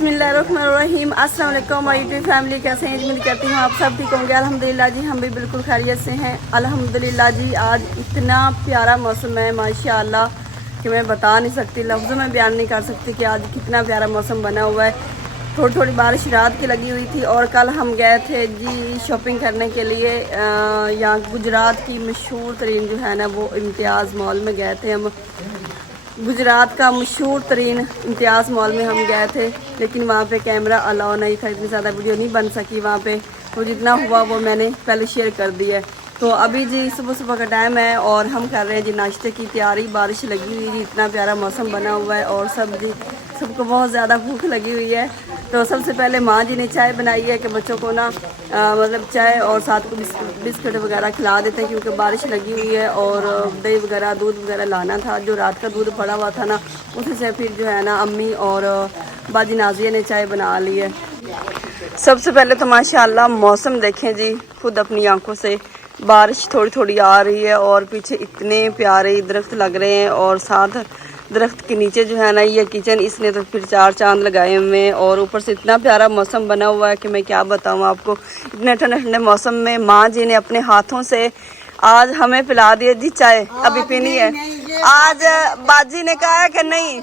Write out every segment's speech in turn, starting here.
बिस्मिल्लाहिर्रहमानिर्रहीम। अस्सलाम वालेकुम और यूट्यूब फैमिली, कैसे हैं? उम्मीद करती हूँ आप सब ठीक होंगे। अल्हम्दुलिल्लाह जी, हम भी बिल्कुल खैरियत से हैं। अल्हम्दुलिल्लाह जी, आज इतना प्यारा मौसम है माशाअल्लाह कि मैं बता नहीं सकती, लफ्ज़ों में बयान नहीं कर सकती कि आज कितना प्यारा मौसम बना हुआ है। थोड़ी थोड़ी बारिश रात की लगी हुई थी और कल हम गए थे जी शॉपिंग करने के लिए। यहाँ गुजरात की मशहूर तरीन जो है ना वो इम्तियाज़ मॉल में गए थे हम। गुजरात का मशहूर तरीन इम्तियाज़ मॉल में हम गए थे, लेकिन वहाँ पे कैमरा अलाउ नहीं था, इतनी ज़्यादा वीडियो नहीं बन सकी वहाँ पे। तो जितना हुआ वो मैंने पहले शेयर कर दिया है। तो अभी जी सुबह सुबह का टाइम है और हम कर रहे हैं जी नाश्ते की तैयारी। बारिश लगी हुई जी, इतना प्यारा मौसम बना हुआ है और सबको बहुत ज़्यादा भूख लगी हुई है। तो सबसे पहले माँ जी ने चाय बनाई है कि बच्चों को ना मतलब चाय और साथ को बिस्किट वगैरह खिला देते हैं, क्योंकि बारिश लगी हुई है और दही वगैरह दूध वगैरह लाना था। जो रात का दूध पड़ा हुआ था ना, उसी से फिर जो है ना अम्मी और बाजी नाजिया ने चाय बना ली है। सबसे पहले तो माशाल्लाह मौसम देखें जी खुद अपनी आंखों से। बारिश थोड़ी थोड़ी आ रही है और पीछे इतने प्यारे दरख्त लग रहे हैं और साथ दरख्त के नीचे जो है ना ये किचन, इसने तो फिर चार चांद लगाए हुए हैं। और ऊपर से इतना प्यारा मौसम बना हुआ है कि मैं क्या बताऊँ आपको। इतने ठंडे ठंडे मौसम में माँ जी ने अपने हाथों से आज हमें पिला दिए जी चाय। अभी पीनी है। आज बाजी ने कहा है कि नहीं,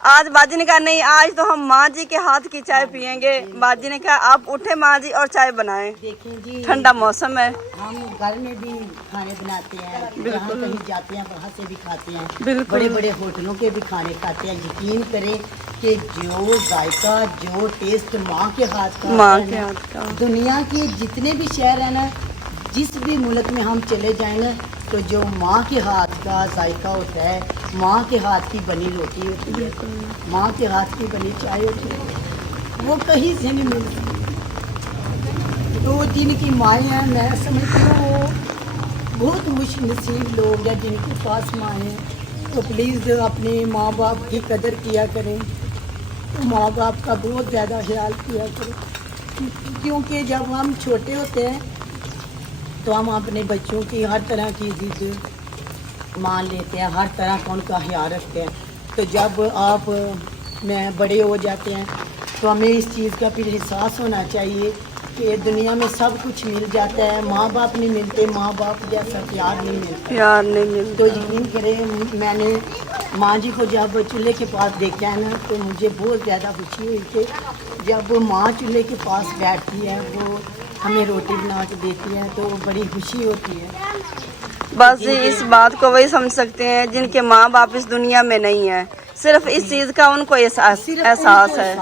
आज बाजी ने कहा नहीं, आज तो हम माँ जी के हाथ की चाय पियेंगे। बाजी ने कहा आप उठे माँ जी और चाय बनाएं। देखें जी, ठंडा मौसम है, हम घर में भी खाने बनाते हैं, जहाँ कहीं जाते हैं वहाँ से भी खाते हैं, बिल्कुल। बड़े बड़े होटलों के भी खाने खाते हैं। यकीन करें कि जो जायका, जो टेस्ट माँ के हाथ का, माँ के हाथ का। दुनिया के जितने भी शहर हैं ना, जिस भी मुल्क में हम चले जाएं ना, तो जो माँ के हाथ का जायका होता है, माँ के हाथ की बनी रोटी होती है, माँ के हाथ की बनी चाय होती है, वो कहीं से नहीं मिलती। तो जिनकी माएँ हैं, मैं समझती हूँ वो बहुत खुशनसीब लोग हैं जिनके पास माएँ हैं। तो प्लीज़ अपने माँ बाप की कदर किया करें, तो माँ बाप का बहुत ज़्यादा ख्याल किया करें, क्योंकि जब हम छोटे होते हैं तो हम अपने बच्चों की हर तरह की जिद मान लेते हैं, हर तरह का उनका ख्याल रखते हैं। तो जब आप में बड़े हो जाते हैं तो हमें इस चीज़ का फिर एहसास होना चाहिए कि दुनिया में सब कुछ मिल जाता है, माँ बाप नहीं मिलते, माँ बाप जैसा प्यार नहीं मिलता, प्यार नहीं मिलता। तो यकीन करें मैंने माँ जी को जब चूल्हे के पास देखा है ना, तो मुझे बहुत ज़्यादा खुशी हुई कि जब माँ चूल्हे के पास बैठती है, वो हमें रोटी बना के देती है, तो बड़ी खुशी होती है। बस इस बात को वही समझ सकते हैं जिनके माँ बाप इस दुनिया में नहीं है, सिर्फ इस चीज़ का उनको एहसास है।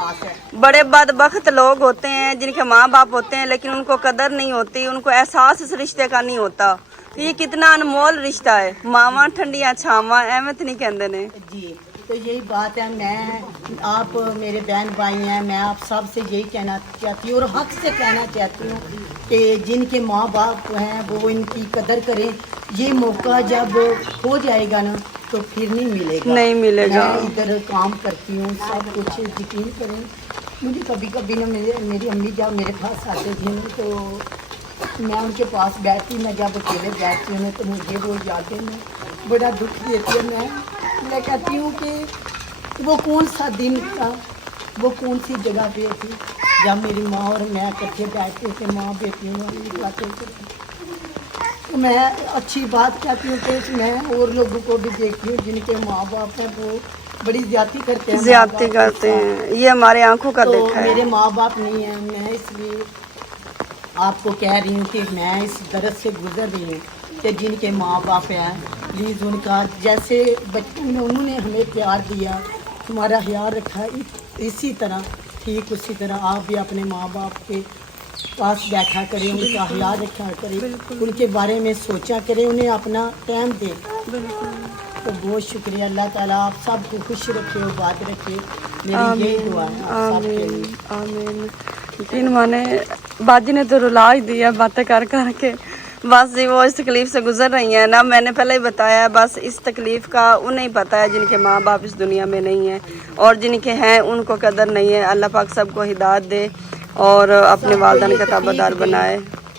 बड़े बदबख्त लोग होते हैं जिनके माँ बाप होते हैं लेकिन उनको कदर नहीं होती, उनको एहसास इस रिश्ते का नहीं होता। तो ये कितना अनमोल रिश्ता है। मावां ठंडियां छावां, एवं तो नहीं कहते ने जी। तो यही बात है, मैं आप मेरे बहन भाई हैं, मैं आप सब से यही कहना चाहती हूँ और हक से कहना चाहती हूँ कि जिनके माँ बाप हैं वो इनकी कदर करें। ये मौका जब हो जाएगा ना तो फिर नहीं मिलेगा, नहीं मिलेगा। मैं इधर काम करती हूँ, सब कुछ यकीन करें। मुझे कभी कभी ना मेरी अम्मी जब मेरे पास आते थे ना, तो मैं उनके पास बैठती, मैं जब अकेले बैठती हूँ तो मुझे वो यादें में बड़ा दुख देती है। मैं कहती हूँ कि वो कौन सा दिन था, वो कौन सी जगह पे थी जब मेरी माँ और मैं इकट्ठे बैठते थे, माँ बेटियों वाली बातें करती। तो मैं अच्छी बात कहती हूँ कि मैं और लोगों को भी देखती हूँ जिनके माँ बाप हैं वो बड़ी ज्यादती करते हैं, ज्यादती करते हैं। ये हमारे आंखों का तो देखा है। मेरे माँ बाप नहीं है, मैं इसलिए आपको कह रही हूँ कि मैं इस दर्द से गुजर रही हूँ कि जिनके माँ बाप हैं प्लीज़ उनका, जैसे बचपन में उन्होंने हमें प्यार दिया, हमारा ख्याल रखा, इसी तरह ठीक उसी तरह आप भी अपने माँ बाप के पास बैठा करें, उनका ख्याल रखा करें, उनके बारे में सोचा करें, उन्हें अपना टाइम दें। तो बहुत शुक्रिया। अल्लाह ताला आप सबको खुश रखे, आबाद रखे, मेरी यही दुआ है आप सबके लिए। आमीन। लेकिन माने बाजी ने तो रुला ही दिया बातें कर कर के। बस जी वो इस तकलीफ़ से गुजर रही हैं ना, मैंने पहले ही बताया। बस इस तकलीफ़ का उन्हें ही पता है जिनके माँ बाप इस दुनिया में नहीं हैं, और जिनके हैं उनको कदर नहीं है। अल्लाह पाक सबको हिदायत दे और अपने वालिदैन का ताबेदार बनाए।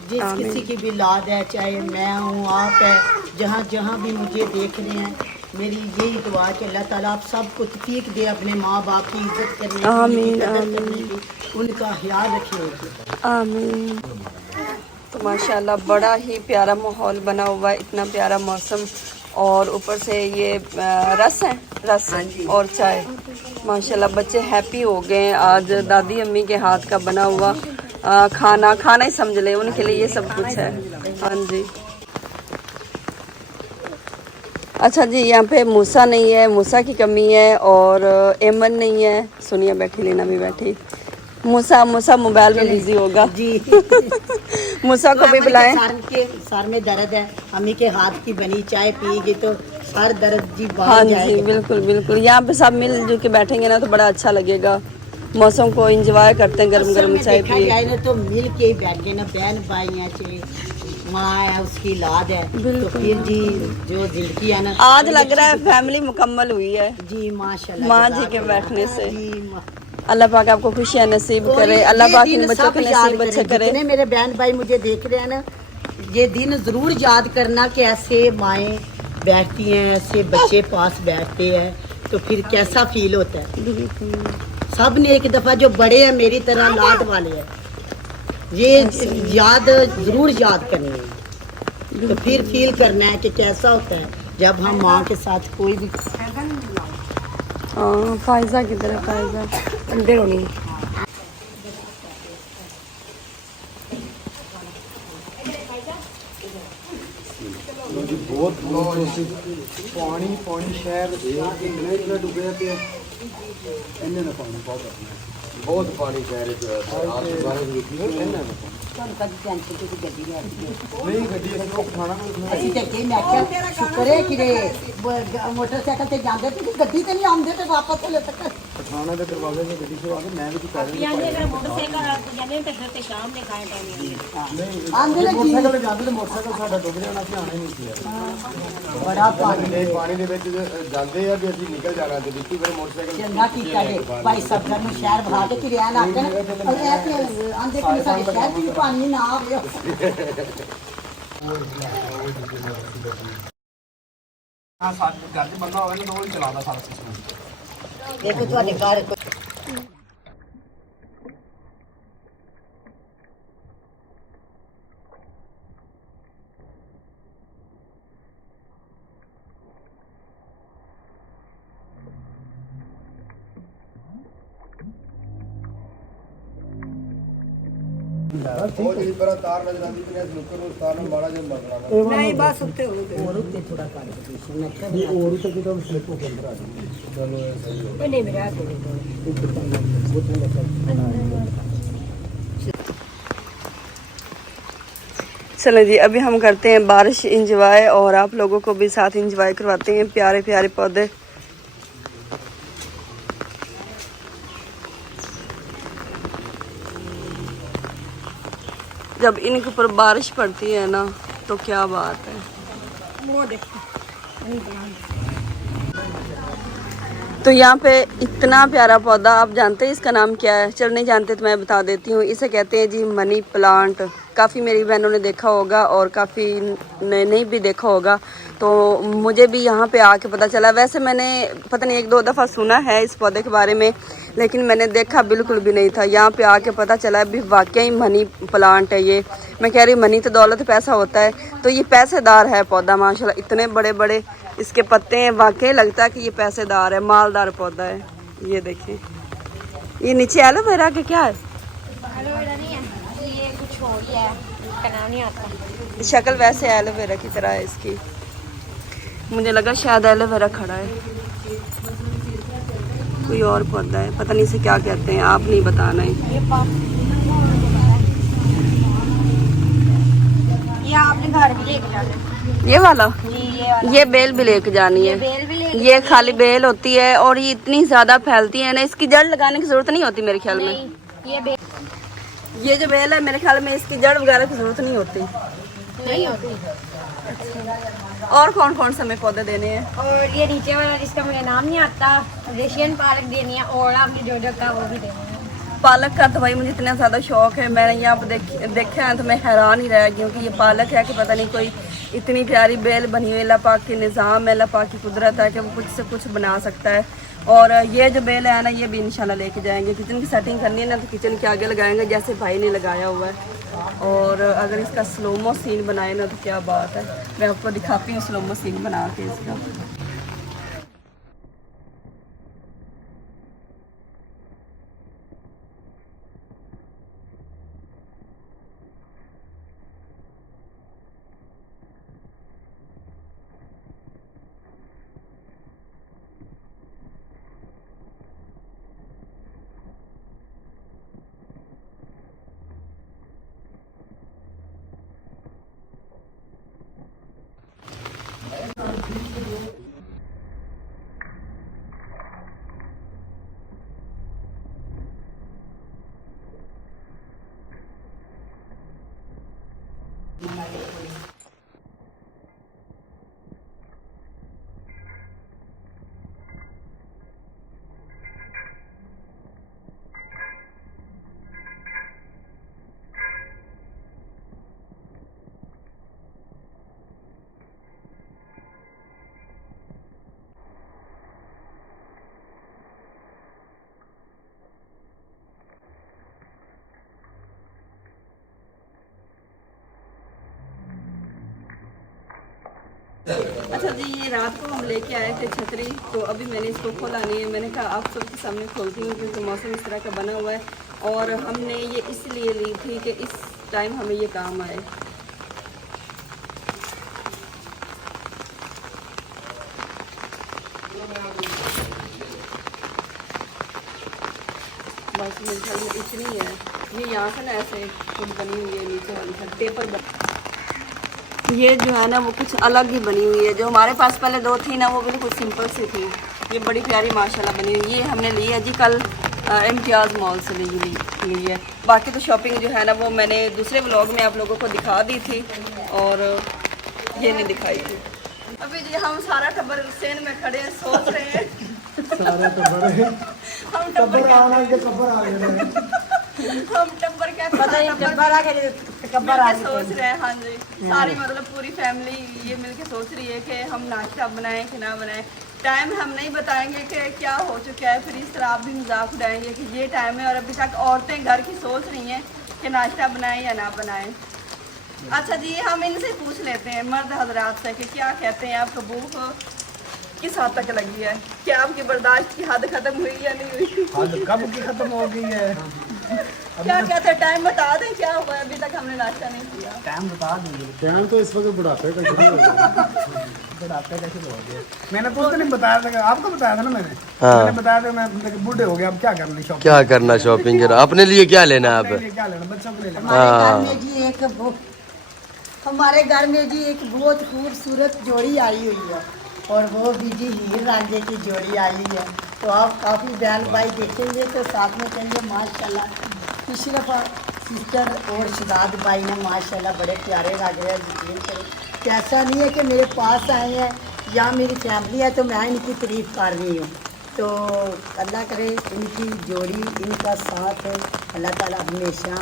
जिस किसी की भी लाद है, चाहे मैं हूँ, आप है, जहाँ जहाँ भी मुझे देख रहे हैं, मेरी यही दुआ कि अल्लाह ताला आप सबको तौफीक दे अपने माँ बाप की इज्जत करने की, आमीन, उनकी कदर आमीन। करने की, उनका ख्याल रखे। आमीन। तो माशाल्लाह बड़ा ही प्यारा माहौल बना हुआ है, इतना प्यारा मौसम, और ऊपर से ये रस है, रस और चाय। माशाल्लाह बच्चे हैप्पी हो गए हैं आज। दादी अम्मी के हाथ का बना हुआ खाना खाना ही समझ ले, उनके लिए ये सब कुछ है। हाँ जी। अच्छा जी, यहाँ पे मूसा नहीं है, मूसा की कमी है, और एमन नहीं है, सुनिया बैठी, लेना भी बैठी। मूसा मोबाइल में बिजी होगा जी। मूसा को भी बुलाएं। सर में दर्द है, अम्मी के हाथ की बनी चाय पिएगी तो सर दर्द जी हाँ बाहर जी, जाएगा। बिल्कुल बिल्कुल। यहाँ पे सब मिलजुल के बैठेंगे ना तो बड़ा अच्छा लगेगा, मौसम को एंजॉय करते हैं, गरम गरम चाय देखा पिए। जाए ना तो मिल के ही बैठे ना, बहन भाई हैं, चाहे माँ है, उसकी औलाद है, तो फिर जी जो जिंदगी है ना, आज लग रहा है फैमिली मुकम्मल हुई है जी माशाल्लाह। माँ जी के बैठने से। जी, अल्लाह पाक आपको खुशियाँ नसीब करे, अल्लाह पाक इन बच्चों के नसीब अच्छे करे। जितने मेरे बहन भाई मुझे देख रहे हैं ना, ये दिन जरूर याद करना कि ऐसे माएँ बैठती हैं, ऐसे बच्चे पास बैठते हैं, तो फिर कैसा फील होता है। सब ने एक दफ़ा जो बड़े हैं मेरी तरह औलाद वाले हैं, ये याद जरूर याद करनी है, तो फिर फील करना है कि कैसा होता है जब हम माँ के साथ कोई भी। हाँ, फायजा किधर है? फायजा अंदर होनी। बहुत पानी पानी शहर इतना डुबे पे इन्हें ना पानी बहुत पानी शहर नहीं गड्डी खाना ਅਸੀਂ ਤੇ ਕੀ ਮੈਂ ਕਿਹਾ ਸ਼ੁਕਰ ਹੈ ਕਿ ਮੋਟਰਸਾਈਕਲ ਤੇ ਜਾਂਦੇ ਤੇ ਗੱਡੀ ਤੇ ਨਹੀਂ ਆਉਂਦੇ ਤੇ ਵਾਪਸ ਹਲੇ ਤੱਕ पठाना के दरवाजे से गड्डी से आके मैं भी पैदल ਆਂਦੇ ਨੇ मोटरसाइकिल जाते तो मोटरसाइकिल साडा डुब जाना ध्यान ही नहीं किया ਬੜਾ ਪਾਣੀ पानी ਦੇ ਵਿੱਚ ਜਾਂਦੇ ਆ ਵੀ ਅਸੀਂ ਨਿਕਲ ਜਾਣਾ ਤੇ ਦਿੱਤੀ ਫਿਰ ਮੋਟਰਸਾਈਕਲ ਚੰਗਾ ਕੀਤਾ ਜੇ ਭਾਈ ਸਬਜ਼ਰ ਨੂੰ ਸ਼ਹਿਰ ਬਹਾ ਕੇ ਕਿ ਰਹਿਣ ਆਖਣ ਇਹ ਤੇ ਆਂਦੇ ਕਿ ਸਾਡੇ ਸ਼ਹਿਰ 'ਚ ਵੀ ਪਾਣੀ ਨਾ ਆਵੇ। ਹਾਂ ਸਾਡੇ ਘਰ ਦੇ ਬੰਦਾ ਹੋਵੇ ਨਾ ਉਹ ਹੀ ਚਲਾਉਂਦਾ ਸਾਰਾ ਸਿਸਟਮ। ਦੇਖੋ ਤੁਹਾਡੇ ਘਰ ਉਹ ਜਿਹੜੀ ਪਰ ਤਾਰ ਨਜ਼ਰ ਆਉਂਦੀ ਤੇ ਸਨੁਕਰ ਨੂੰ ਤਾਰ ਨਾਲ ਮਾੜਾ ਜਿਹਾ ਲੱਗਣਾ ਨਹੀਂ ਬਸ ਉੱਤੇ ਹੋ ਗਏ ਹੋਰ ਉੱਤੇ ਥੋੜਾ ਕੱਢ ਕੇ ਸੁਣਨਾ ये और तो कितना स्लिप हो गया अंदर आ गई चलो ये सही हो ਨਹੀਂ ਮੇਰਾ चलो जी, अभी हम करते हैं बारिश इंजॉय, और आप लोगों को भी साथ इंजॉय करवाते हैं। प्यारे प्यारे पौधे, जब इनके ऊपर बारिश पड़ती है ना तो क्या बात है। तो यहाँ पे इतना प्यारा पौधा, आप जानते हैं इसका नाम क्या है? चल नहीं जानते तो मैं बता देती हूँ। इसे कहते हैं जी मनी प्लांट। काफ़ी मेरी बहनों ने देखा होगा और काफ़ी ने नहीं भी देखा होगा, तो मुझे भी यहाँ पे आके पता चला। वैसे मैंने पता नहीं 1-2 दफ़ा सुना है इस पौधे के बारे में, लेकिन मैंने देखा बिल्कुल भी नहीं था। यहाँ पे आके पता चला अभी वाकई मनी प्लांट है ये। मैं कह रही मनी तो दौलत पैसा होता है, तो ये पैसेदार है पौधा माशाल्लाह। इतने बड़े बड़े इसके पत्ते हैं, वाकई लगता है कि ये पैसेदार है, मालदार पौधा है। ये देखिए, ये नीचे एलोवेरा के क्या है? एलोवेरा नहीं है, ये कुछ और ही है, इसका नाम नहीं आता। शक्ल वैसे एलोवेरा की तरह है इसकी, मुझे लगा शायद एलोवेरा खड़ा है, कोई और पौधा है, पता नहीं इसे क्या कहते हैं, आप नहीं बताना है। ये आपने घर भी लेके जाना है। ये वाला, ये वाला ये बेल भी लेके जानी है। बेल भी लेके ये खाली बेल होती है और ये इतनी ज्यादा फैलती है ना, इसकी जड़ लगाने की जरूरत नहीं होती मेरे ख्याल में। नहीं, ये बेल ये जो बेल है मेरे ख्याल में इसकी जड़ वगैरह की जरूरत नहीं होती। नहीं होती। और कौन कौन से हमें पौधे देने हैं? और ये नीचे वाला जिसका मुझे नाम नहीं आता, रेशियन पालक देनी है, और आपने जो का वो भी देना है। पालक का तो भाई मुझे इतना ज़्यादा शौक है, मैंने यहाँ पर देखा है तो मैं हैरान ही रह गई हूँ कि ये पालक है कि पता नहीं कोई इतनी प्यारी बेल बनी हुई, अल्लाह पाक के निज़ाम है, अल्लाह पाक की कुदरत है कि वो कुछ से कुछ बना सकता है। और ये जो बेल है ना, ये भी इंशाल्लाह लेके जाएंगे। किचन की सेटिंग करनी है ना तो किचन के आगे लगाएंगे जैसे भाई ने लगाया हुआ है। और अगर इसका स्लोमो सीन बनाए ना तो क्या बात है, मैं आपको दिखाती हूँ स्लोमो सीन बना के इसका। अच्छा जी, ये रात को हम लेके आए थे छतरी, तो अभी मैंने इसको खोला नहीं है। मैंने कहा आप सबके सामने खोलती हूँ क्योंकि मौसम इस तरह का बना हुआ है और हमने ये इसलिए ली थी कि इस टाइम हमें ये काम आए। बस मेरे ख्याल में इतनी है। ये यहाँ से ना ऐसे खुद बनी हुई है, नीचे वाली से पेपर ये जो है ना वो कुछ अलग ही बनी हुई है। जो हमारे पास पहले दो थी ना वो बिल्कुल सिंपल सी थी। ये बड़ी प्यारी माशाल्लाह बनी हुई। ये हमने ली है जी कल इम्तियाज़ मॉल से ली है। बाकी तो शॉपिंग जो है ना वो मैंने दूसरे व्लॉग में आप लोगों को दिखा दी थी और ये नहीं दिखाई थी। अभी जी हम सारा टब्बर हुसैन में खड़े हैं, सोच रहे हैं हम टब्बर क्या पता ही टब्बर आ गए टब्बर आ गए सोच रहे हैं। हाँ जी, सारी मतलब पूरी फैमिली ये मिलके सोच रही है कि हम नाश्ता बनाएं कि ना बनाएं। टाइम हम नहीं बताएंगे कि क्या हो चुका है, फिर इस तरह आप भी मजाक उड़ाएंगे कि ये टाइम है और अभी तक औरतें घर की सोच रही हैं कि नाश्ता बनाएं या ना बनाएं। अच्छा जी, हम इनसे पूछ लेते हैं मर्द हजरात से कि क्या कहते हैं, आपको भूख किस हद तक लगी है? क्या आपकी बर्दाश्त की हद खत्म हुई या नहीं हुई? हद कब की खत्म हो गई है? क्या कहते हैं, टाइम बता दें क्या हुआ है? अभी तक हमने नाश्ता नहीं किया। टाइम बता देंगे। टाइम तो इस वक्त बुढ़ापे का शुरू हो गया। बुढ़ापे का शुरू हो गया। मैंने तो उसको नहीं बताया था, आपको बताया था ना मैंने। मैंने बताया था मैं बूढ़े हो गया, अब क्या करनी शॉपिंग? क्या करना शॉपिंग करा? अपने लिए क्या लेना आप? क्या लेना? बच्चों को ले लेना। हमारे घर में जी एक बहुत खूबसूरत जोड़ी आई हुई है और वो भी जी हीर रांझे की जोड़ी आई है। तो आप काफ़ी बहन भाई देखेंगे तो साथ में कहेंगे माशाल्लाह। इशरफ सिस्टर और शिदात भाई ने माशाल्लाह बड़े प्यारे लग रहे हैं। यकीन करें कि ऐसा नहीं है कि मेरे पास आए हैं या मेरी फैमिली है तो मैं इनकी तारीफ़ कर रही हूँ। तो अल्लाह करे इनकी जोड़ी, इनका साथ है, अल्लाह ताला हमेशा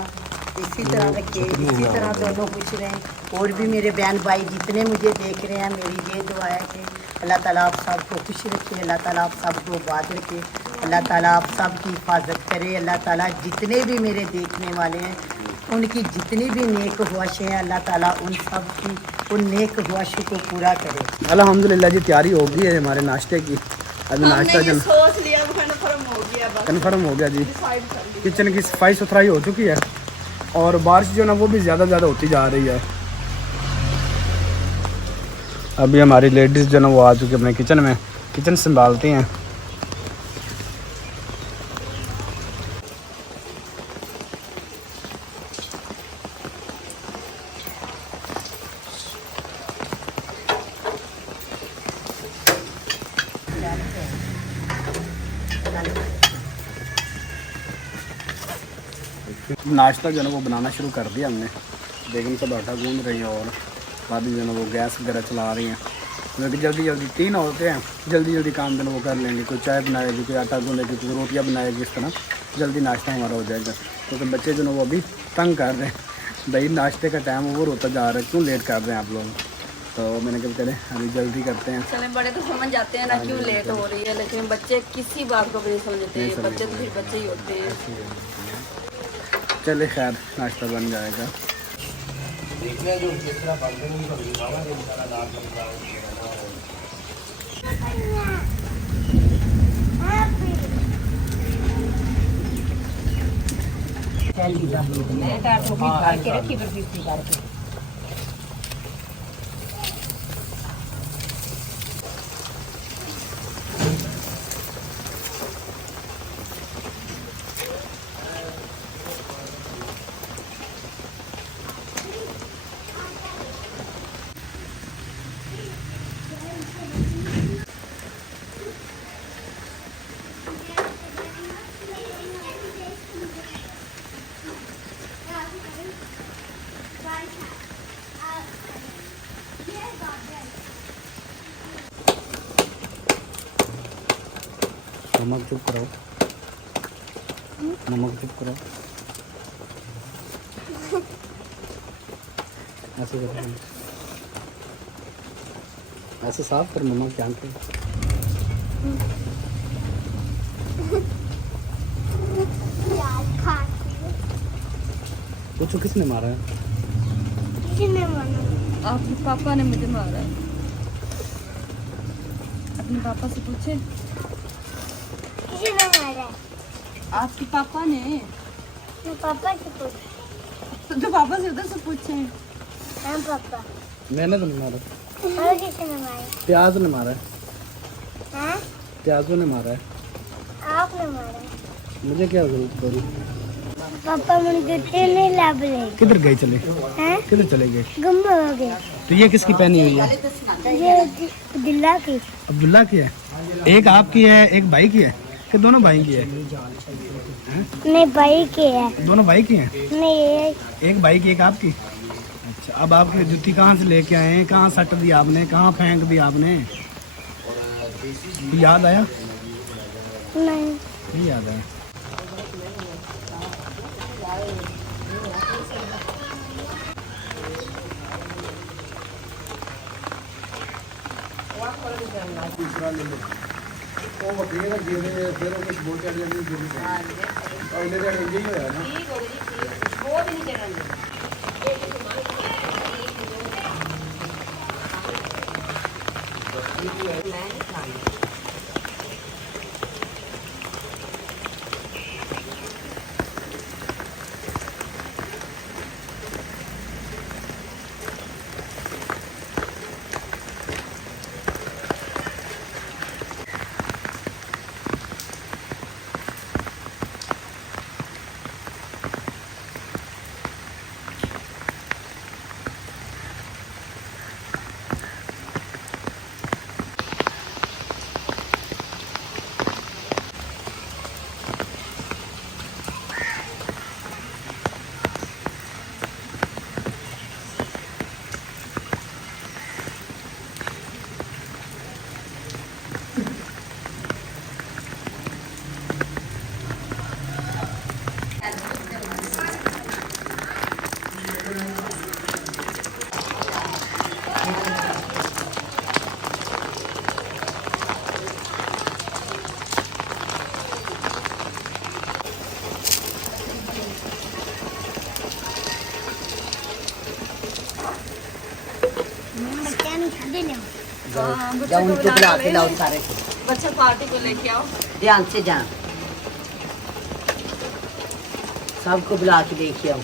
इसी तरह रखे, इसी तरह दोनों खुश रहें। और भी मेरे बहन भाई जितने मुझे देख रहे हैं, मेरी ये दुआ है कि अल्लाह ताला आप सबको खुश रखे, अल्लाह ताला आप सबको बात रखे, अल्लाह ताला आप सब की हिफाजत करे। अल्लाह ताला जितने भी मेरे देखने वाले हैं उनकी जितनी भी नेक ख्वाहिशें हैं अल्लाह ताला उन सब की उन नेक ख्वाहिशों को पूरा करे। अल्हम्दुलिल्लाह जी, तैयारी हो गई है हमारे नाश्ते की। अभी नाश्ता हमने ये सोच लिया, कन्फर्म हो गया, बस कन्फर्म हो गया जी। डिसाइड कर लिया। किचन की सफाई सुथराई हो चुकी है और बारिश जो ना वो भी ज़्यादा होती जा रही है। अभी हमारी लेडीज़ जो ना वो आ चुकी है अपने किचन में, किचन संभालती हैं। नाश्ता जो है वो बनाना शुरू कर दिया हमने। बेगम सब आटा गूंद रही हैं और भाभी जो है वो गैस वगैरह चला रही हैं। क्योंकि जल्दी जल्दी तीन होते हैं, जल्दी जल्दी काम जो है वो कर लेंगे। कोई चाय बनाएगी, कोई आटा गूंदेगी, कोई रोटियाँ बनाएगी। इस तरह जल्दी नाश्ता हमारा हो जाएगा। क्योंकि बच्चे जो है वो अभी तंग कर रहे हैं, भाई नाश्ते का टाइम ओवर होता जा रहा है, क्यों लेट कर रहे हैं आप लोग? तो मैंने कहा चले अभी जल्दी करते हैं। चले बड़े तो समझ जाते हैं ना क्यों लेट हो रही है, लेकिन बच्चे किसी बात को भी नहीं समझते। बच्चे तो फिर बच्चे ही होते हैं। चले खैर नाश्ता बन जाएगा। नमक चुप करो, नमक चुप करो। ऐसे करो, ऐसे साफ कर नमक की आंखें। पूछो किसने मारा है? आपके पापा ने मुझे मारा है। अपने पापा से पूछे। आपके पापा ने। पापा से पूछ। तो पापा से उधर से पूछे। हाँ पापा। मैंने तो नहीं मारा। और किसने मारा? प्याज ने मारा है। हाँ? प्याजों ने मारा है। आपने मारा। मुझे क्या जरूरत पड़ी? पापा मुझे नहीं लाभ ले। किधर गए चले? हैं? किधर चले गए? गुम हो गए। तो ये किसकी पहनी हुई है? ये दिल्ला की। अब्दुल्ला की है। एक आपकी है, एक भाई की है, कि दोनों भाई की है? नहीं भाई की है। दोनों भाई की हैं? नहीं एक भाई की एक आपकी। अच्छा, अब आपकी जूती कहाँ से लेके आए हैं? कहाँ सट दी आपने? कहाँ फेंक दी आपने? याद आया? नहीं याद आया। जाओ उनको बुला के लाओ सारे को। बच्चा पार्टी को लेके आओ। ध्यान से जान, सबको बुला के लेके आओ।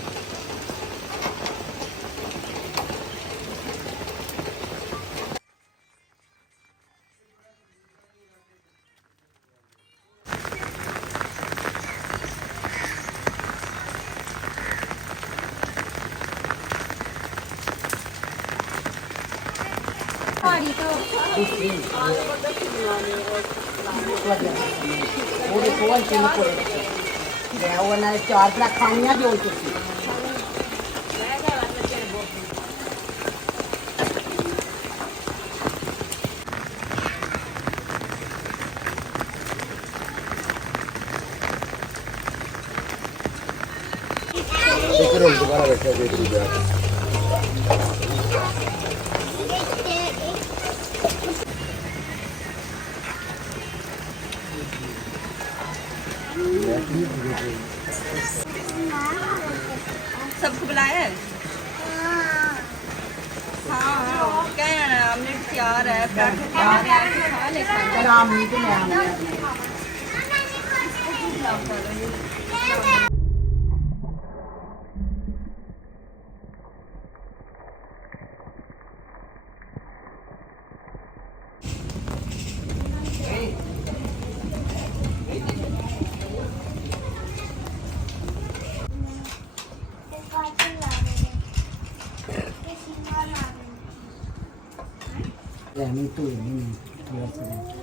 ਉਹਦੇ ਕੋਲ ਕਿੰਨੇ ਕੋਲ ਲੈ ਉਹਨਾਂ ਨੇ ਚਾਰ ਬੜਾ ਖਾਣੀਆਂ ਜੋ ਤੁਸੀਂ दोबारा बैठा सबको बुलाया है? हाँ, क्या है ना, आमलेट तैयार है, पराठे तैयार है, खा ले खाना। राम नहीं तो मैं लेमन तो नहीं थोड़ा सा